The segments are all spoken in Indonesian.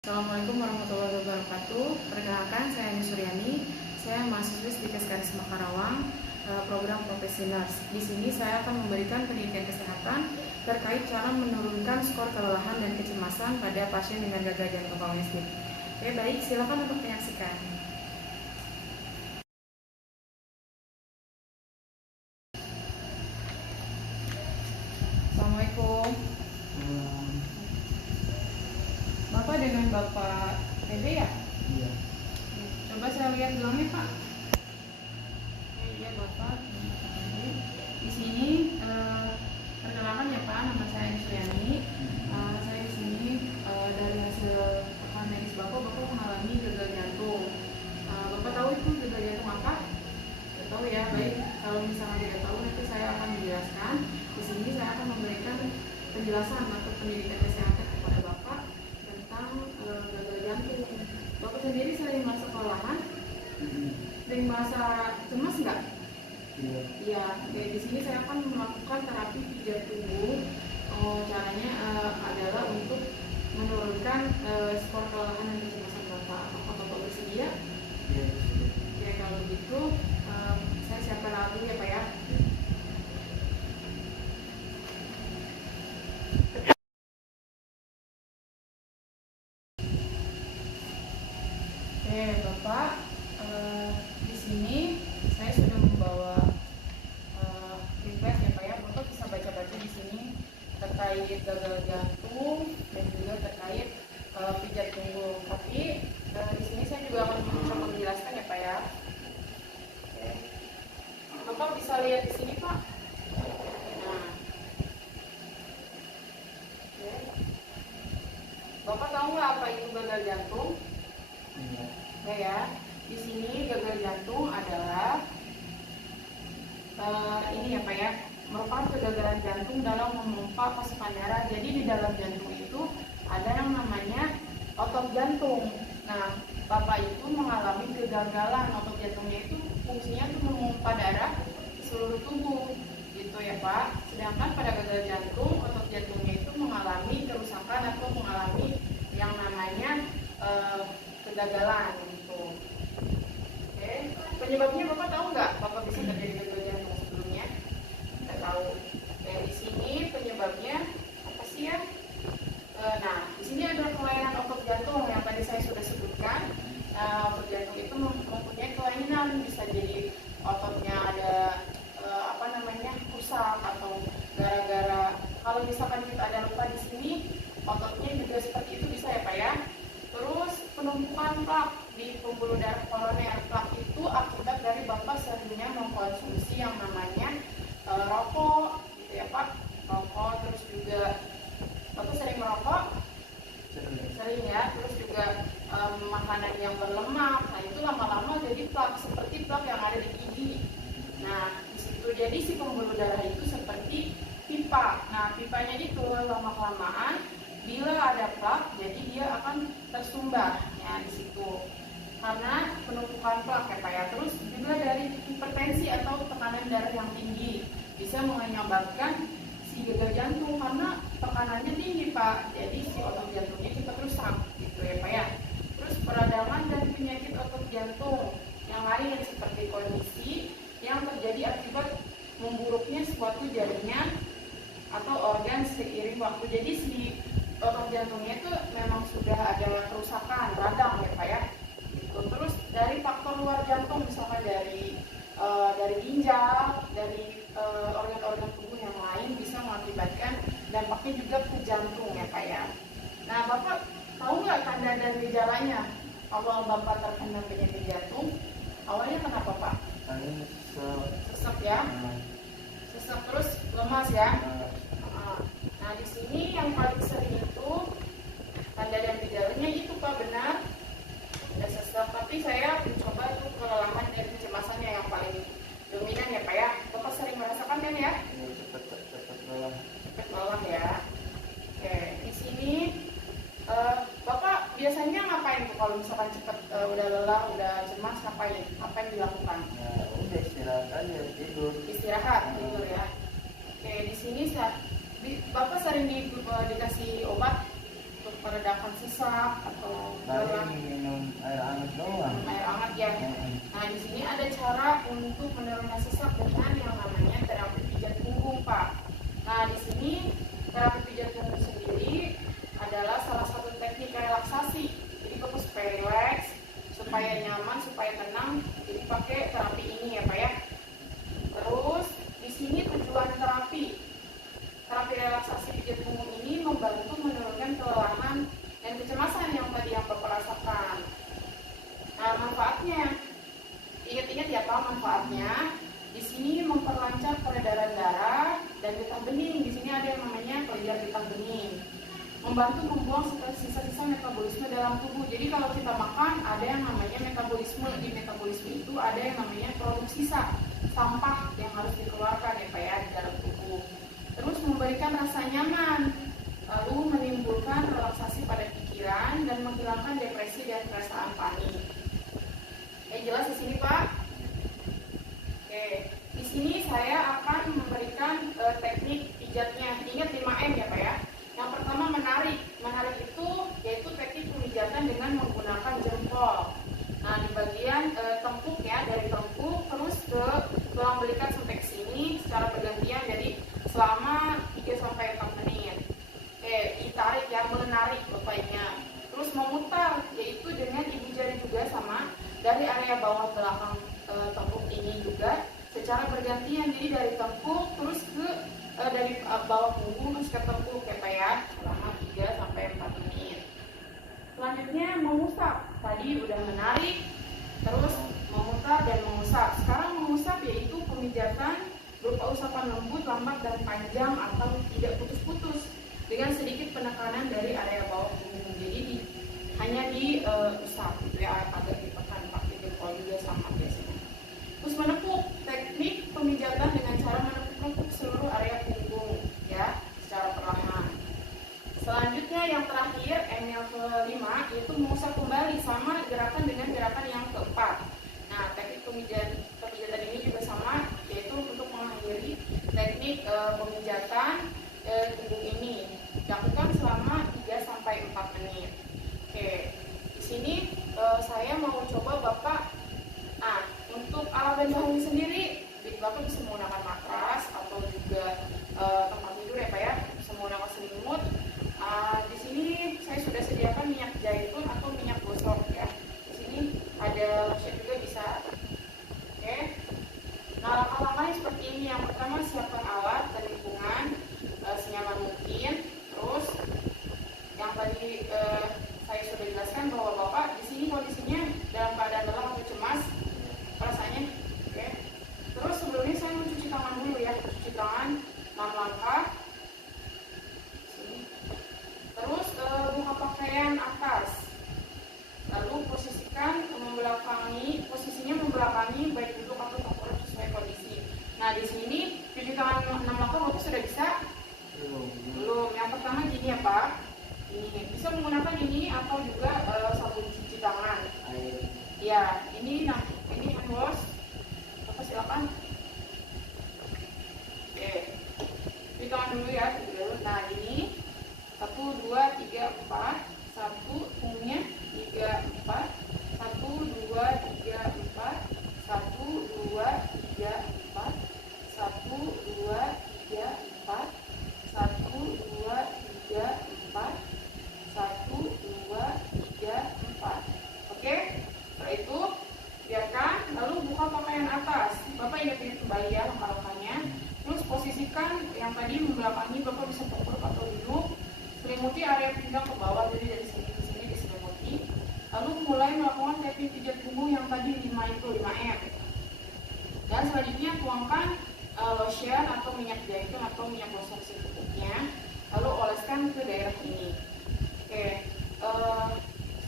Assalamualaikum warahmatullahi wabarakatuh. Perkenalkan, saya Ani Suryani. Saya mahasiswi di Karisma Karawang, program Profesionals. Di sini saya akan memberikan pendidikan kesehatan terkait cara menurunkan skor kelelahan dan kecemasan pada pasien dengan gagal jantung kronis. Oke, baik, silakan untuk menyaksikan. Assalamualaikum. Bapak dengan Bapak Fede ya? Iya. Coba saya lihat gelangnya, Pak. Iya, Bapak. Di sini perkenalkan ya Pak, nama saya Suryani. Saya di sini dari hasil rekaman medis Bapak mengalami gagal jantung. Bapak tahu itu gagal jantung apa? Tidak tahu ya. Baik, kalau misalnya tidak tahu nanti saya akan menjelaskan. Di sini saya akan memberikan penjelasan atau pendidikan kesehatan kepada Bapak tentang gagal jantung. Bapak sendiri sering merasa kelelahan? Sering merasa cemas nggak? Iya. Oke, di sini saya akan melakukan terapi pijat tubuh. Caranya adalah untuk menurunkan skor kelelahan dan kecemasan Bapak. Apakah Bapak bersedia? Iya. Oke, kalau begitu saya siapkan alat dulu ya Pak ya. Oke, Bapak, di sini saya sudah membawa riwayat ya Pak ya. Bapak bisa baca-baca di sini terkait gagal jantung dan juga terkait pijat tunggul. Tapi di sini saya juga akan mencoba menjelaskan ya Pak ya. Oke. Bapak bisa lihat di sini Pak. Nah, oke. Bapak tahu nggak apa itu gagal jantung? Iya. Oke ya. Di sini gagal jantung adalah ini ya Pak ya, merupakan kegagalan jantung dalam memompa pasukan darah. Jadi di dalam jantung itu ada yang namanya otot jantung. Nah, Bapak itu mengalami kegagalan otot jantungnya itu fungsinya itu memompa darah ke seluruh tubuh, gitu ya Pak. Sedangkan pada gagal jantung, otot jantungnya itu mengalami kerusakan atau mengalami yang namanya kegagalan gitu. Oke, penyebabnya Bapak tahu nggak? Bapak bisa terjadi gagal jantung sebelumnya? Nggak tahu. Oke, di sini penyebabnya apa sih ya? Nah, di sini ada kelainan otot jantung yang tadi saya sudah sebutkan. Otot jantung itu mempunyai kelainan, bisa jadi ototnya ada rusak atau gara-gara kalau misalkan kita ada luka di sini, ototnya juga seperti itu bisa ya Pak ya. Terus penumpukan plak di pembuluh darah koroner. Plak itu akibat dari Bapak seringnya mengkonsumsi yang namanya rokok, gitu ya Pak. Rokok, terus juga Bapak sering merokok? Sering ya. Terus juga makanan yang berlemak. Nah itu lama-lama jadi plak, seperti plak yang ada di gigi. Nah disitu jadi si pembuluh darah itu seperti pipa. Nah pipanya itu lama-kelamaan bila ada plak, jadi dia akan tersumbat ya di situ. Karena penumpukan plak ya Pak ya. Terus juga dari hipertensi atau tekanan darah yang tinggi bisa menyebabkan si gagal jantung karena tekanannya tinggi Pak. Jadi si otot jantungnya cepat rusak gitu ya Pak ya. Terus peradangan dan penyakit otot jantung yang lain seperti kondisi yang terjadi akibat memburuknya suatu jaringan atau organ seiring waktu. Jadi si otot jantungnya itu memang sudah ada kerusakan, radang ya Pak ya. Gitu. Terus dari faktor luar jantung misalkan dari ginjal, dari organ-organ tubuh yang lain bisa mengakibatkan dampaknya juga ke jantung ya Pak ya. Nah Bapak tahu nggak tanda dan gejalanya awal Bapak terkena penyakit jantung? Awalnya kenapa Pak? Sesek ya, sesek terus lemas ya. Nah di sini yang paling sering itu tanda dan gejalanya itu Pak, benar ada sesak, tapi saya mencoba untuk kelelahan dan kecemasannya yang paling dominan ya Pak ya. Bapak sering merasakan kan ya? Cepat lelah ya. Oke, di sini Bapak biasanya ngapain tuh kalau misalkan cepat udah lelah, udah cemas, ngapain? Apa yang dilakukan? Nah, udah istirahat aja, tidur. Istirahat, tidur ya. Oke, di sini Bapak sering dikasih obat untuk meredakan sesak atau Paling minum air hangat doang. air hangat ya. Nah, di sini ada cara untuk menurunkan sesak dengan yang namanya terapi pijat punggung, Pak. Nah, di sini terapi pijat punggung sendiri adalah salah satu teknik relaksasi. Jadi fokus supaya relax, supaya nyaman, supaya tenang. Jadi pakai terapi ini ya, Pak ya. Terus di sini tujuan terapi relaksasi pijat punggung ini membantu menurunkan kelelahan dan kecemasan yang tadi yang Bapak rasakan. Nah, manfaatnya, ingat-ingat ya Pak, manfaatnya di sini memperlancar peredaran darah dan getah bening. Di sini ada yang namanya kelenjar getah bening. Membantu membuang sisa-sisa metabolisme dalam tubuh. Jadi kalau kita makan ada yang namanya metabolisme. Di metabolisme itu ada yang namanya produk sisa, sampah yang harus dikeluarkan ya Pak ya di dalam tubuh. Terus memberikan rasa nyaman, lalu menimbulkan relaksasi pada pikiran dan menghilangkan depresi dan perasaan panik. Jelas di sini Pak? Oke, di sini saya akan memberikan teknik pijatnya. Ingat 5M ya Pak ya. Yang pertama menarik. Menarik itu yaitu teknik pemijatan dengan menggunakan jempol. Nah, di bagian tengkuk ya, dari tengkuk terus ke tulang belikat sampai ke sini secara bergantian, jadi selama 3-4 menit. Ditarik ya, menarik bapaknya. Terus memutar, yaitu dengan ibu jari juga sama dari area bawah belakang tengkuk ini juga secara bergantian. Jadi dari tengkuk terus ke dari bawah punggung terus ke tengkuk ya Pak ya, selama 3-4 menit. Selanjutnya mengusap. Tadi udah menarik, terus memutar dan mengusap. Sekarang mengusap yaitu pemijatan berupa usapan lembut, lambat dan panjang atau tidak putus-putus dengan sedikit penekanan dari area bawah punggung. Jadi hanya diusap gitu ya, agak ditekan pakai jempol juga sama biasanya. Terus menepuk, teknik pemijatan dengan cara menepuk seluruh area punggung ya, secara perlahan. Selanjutnya yang terakhir, yang kelima, yaitu mengusap kembali, sama gerakan dengan gerakan yang keempat. Nah, teknik pemijatan ini juga sama, yaitu untuk mengakhiri teknik pemijatan punggung ini. Lakukan selama 3-4 menit. Oke, di sini saya mau coba Bapak. Nah, untuk alat bantu sendiri, Bapak bisa menggunakan matras atau juga tempat tidur ya Pak ya, bisa menggunakan selimut. Di sini saya sudah sediakan minyak zaitun atau minyak gosok ya. Di sini ada lotion juga bisa. Oke. Nah, langkah-langkahnya seperti ini. Yang pertama, siapkan alat dan lingkungan senyaman mungkin. Terus yang tadi saya sudah jelaskan bahwa Bapak di sini kondisinya dalam keadaan lelah atau cemas rasanya. Oke. Terus sebelumnya saya mau cuci tangan dulu ya. Cuci tangan 6 langkah. Terus buka pakaian atas. Lalu posisinya membelakangi baik duduk atau tengkurap sesuai kondisi. Nah, di sini cuci tangan 6 langkah Bapak sudah bisa? Belum. Yang pertama gini ya Pak. Ini bisa menggunakan ini atau juga sabun cuci tangan. Ya, ini hand wash. Bapak silakan. Oke. Cuci tangan dulu ya, Nah, ini 1, 2, 3, 4. 1, punggungnya 3, 4. 1, 2, 3, 4. 1, 2, 3, 4. 1, 2, 3, 4. 1, 2, 3, 4. 1, 2, 3, 4. Oke, setelah itu biarkan, lalu buka pakaian atas. Bapak ingat-ingat kembali ya langkah-langkahnya. Terus posisikan yang tadi membelakangi, Bapak bisa tengkurap atau duduk. Selimuti area pinggang ke bawah, jadi dari sini ke sini diselimuti. Lalu mulai melakukan teknik pijat punggung yang tadi 5M. Dan selanjutnya tuangkan lotion atau minyak zaitun atau minyak gosok secukupnya. Lalu oleskan ke daerah ini. Oke.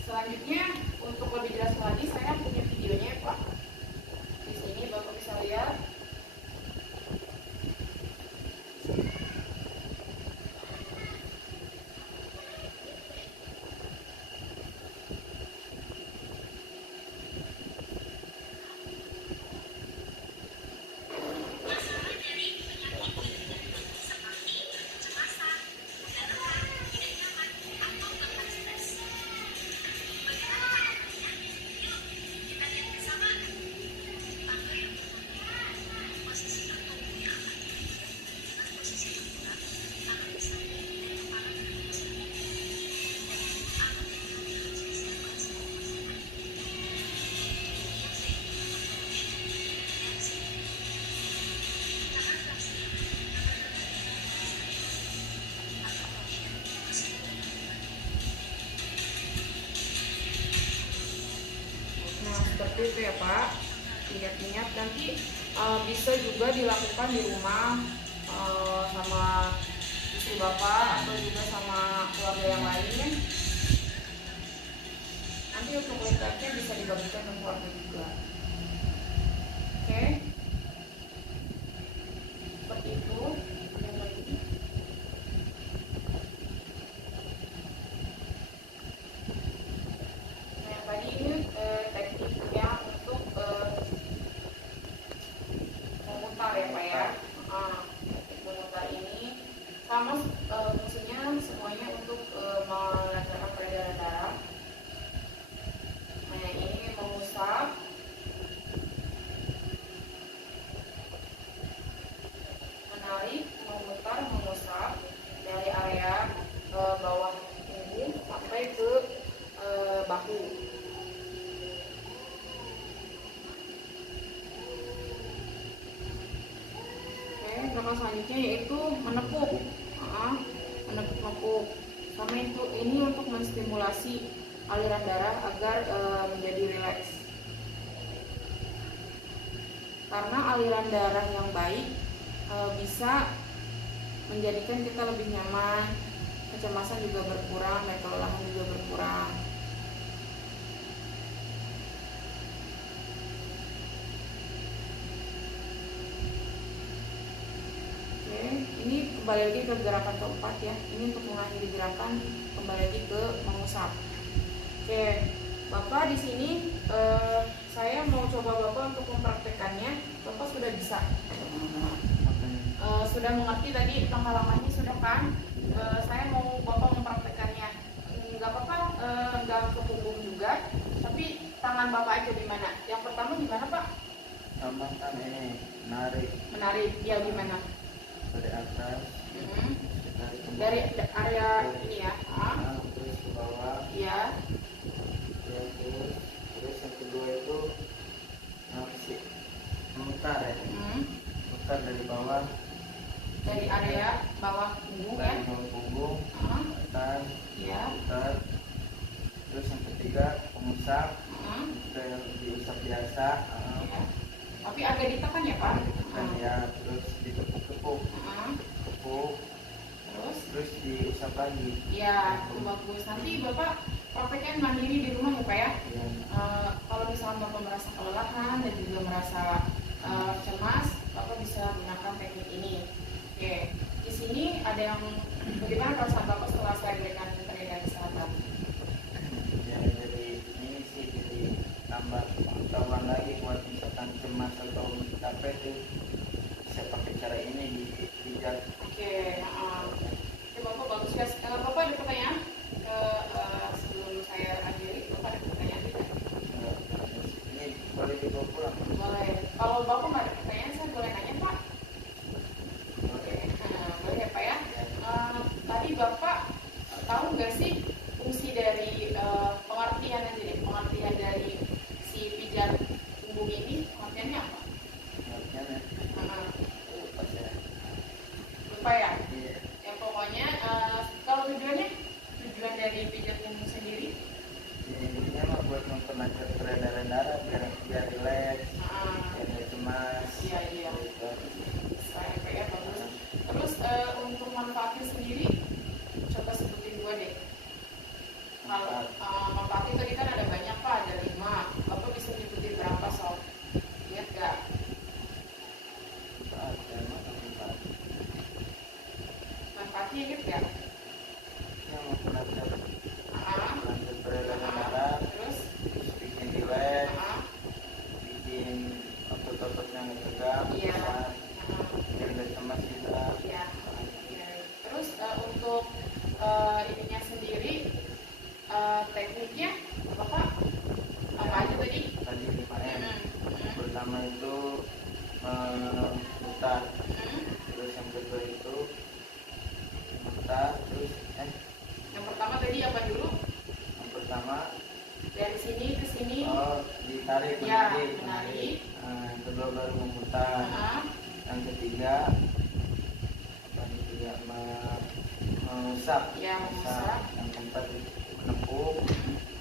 Selanjutnya untuk lebih jelas lagi saya punya videonya Pak. Di sini Bapak bisa lihat. itu ya Pak, ingat-ingat nanti bisa juga dilakukan di rumah sama istri Bapak atau juga sama keluarga yang lain. Nanti untuk lengkapnya bisa dibagikan ke keluarga juga. Oke, seperti itu. Ada yang lagi? Nah, yang tadi ini tekniknya untuk memutar ya Pak ya. Teknik memutar ini sama fungsinya semuanya untuk melancarkan peredaran darah. Nah, yang ini mengusap, menarik, memutar, mengusap dari area bawah punggung sampai ke bahu. Oke, gerakan selanjutnya yaitu menepuk. Menepuk-nepuk. Sama itu ini untuk menstimulasi aliran darah agar menjadi rileks. Karena aliran darah yang baik bisa menjadikan kita lebih nyaman, kecemasan juga berkurang dan kelelahan juga berkurang. Oke, ini kembali lagi ke gerakan keempat ya. Ini untuk mengakhiri gerakan, kembali lagi ke mengusap. Oke, Bapak di sini saya mau coba Bapak untuk mempraktekannya. Bapak sudah bisa, sudah mengerti tadi langkah-langkahnya sudah kan? Saya mau Bapak mempraktekannya. Nggak apa-apa, nggak ke punggung juga, tapi tangan Bapak aja gimana? Yang pertama gimana Pak? Tambahkan ini, menarik Menarik, ya gimana? dari atas, tarik ke Dari bawah, area ini ya? terus ke bawah, Ya. ya, terus yang kedua itu masih memutar ya, putar dari bawah, Dari area bawah punggung ya? dari bawah punggung, atas, Ya. putar. Terus yang ketiga pengusap, diusap biasa, Ya. Tapi agak ditekan ya Pak? dan ya terus ditepuk-tepuk, tepuk, terus diusap lagi. Ya, itu bagus. Nanti Bapak praktekkan mandiri di rumah ya Pak ya? Ya, Kalau misalnya Bapak merasa kelelahan dan juga merasa cemas, Bapak bisa gunakan teknik ini. Oke, di sini ada yang bagaimana perasaan Bapak setelah saya berikan pendidikan kesehatan? ya, jadi ini sih jadi tambah pengetahuan lagi buat misalkan cemas atau capek tuh bisa pakai cara ini di pijat. Oke, Bapak bagus ya. Bapak ada pertanyaan? Sebelum saya akhiri, Bapak ada pertanyaan tidak? Ini boleh dibawa pulang. Boleh. Kalau Bapak nggak ada pertanyaan, saya boleh nanya Pak? Oke, boleh ya Pak ya. Tadi Bapak tahu nggak sih fungsi dari pengertian aja deh, pengertian dari si pijat punggung ini, pengertiannya apa? Pengertiannya lupa ya. Lupa ya? Iya. Ya pokoknya kalau tujuan dari pijat punggung sendiri, Intinya mah buat memperlancar peredaran darah biar rileks, biar nggak cemas. iya. Gitu. Saya Pak ya bagus. Terus untuk manfaatnya sendiri, coba sebutin dua deh. Kalau manfaatnya tadi kan ada banyak Pak, ada 5. Bapak bisa nyebutin berapa sob? Ingat nggak? Manfaatnya inget nggak? Yang memperlancar Ah, peredaran darah, terus, terus bikin rileks, ah, bikin otot-ototnya nggak tegang, Iya. biar nggak cemas juga. Ya. Terus untuk ininya sendiri, tekniknya Bapak apa aja tadi? Tadi 5M. Pertama itu putar, terus yang kedua itu putar, terus Yang pertama tadi apa dulu? yang pertama Dari sini ke sini. ditarik, Ya, menarik. menarik. Yang kedua baru memutar. Ah, Yang ketiga mengusap. Ya, mengusap. Yang keempat menepuk.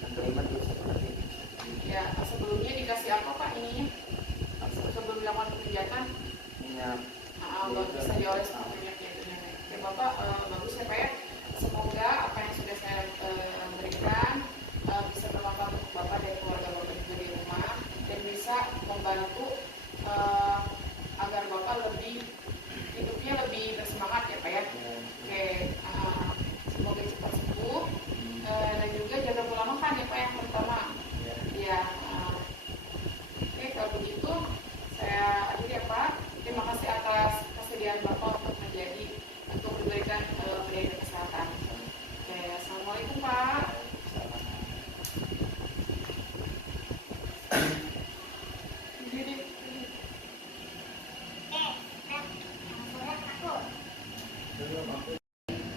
Yang kelima diusap lagi. ya, sebelumnya dikasih apa Pak ininya? Sebelum dilakukan pemijatan? minyak. Bisa dioles pakai minyaknya itu nenek. Ya Bapak, bagus ya Pak ya. Semoga apa yang sudah saya berikan bisa bermanfaat untuk Bapak dan keluarga Bapak juga di rumah, dan bisa membantu agar Bapak hidupnya lebih bersemangat ya Pak ya. Oke, semoga cepat sembuh, dan juga jaga pola makan ya Pak yang pertama. Ya, oke kalau begitu saya akhiri ya Pak. Terima kasih atas kesediaan Bapak untuk diberikan pendidikan kesehatan. Oke, assalamualaikum Pak.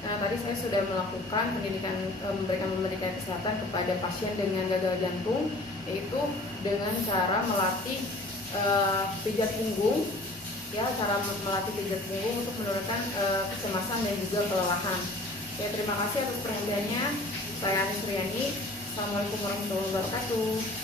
Nah, tadi saya sudah melakukan memberikan pendidikan kesehatan kepada pasien dengan gagal jantung, yaitu dengan cara melatih pijat punggung, ya, cara melatih pijat punggung untuk menurunkan kecemasan dan juga kelelahan. Ya, terima kasih atas perhatiannya. Saya Ani Suryani. Assalamualaikum warahmatullahi wabarakatuh.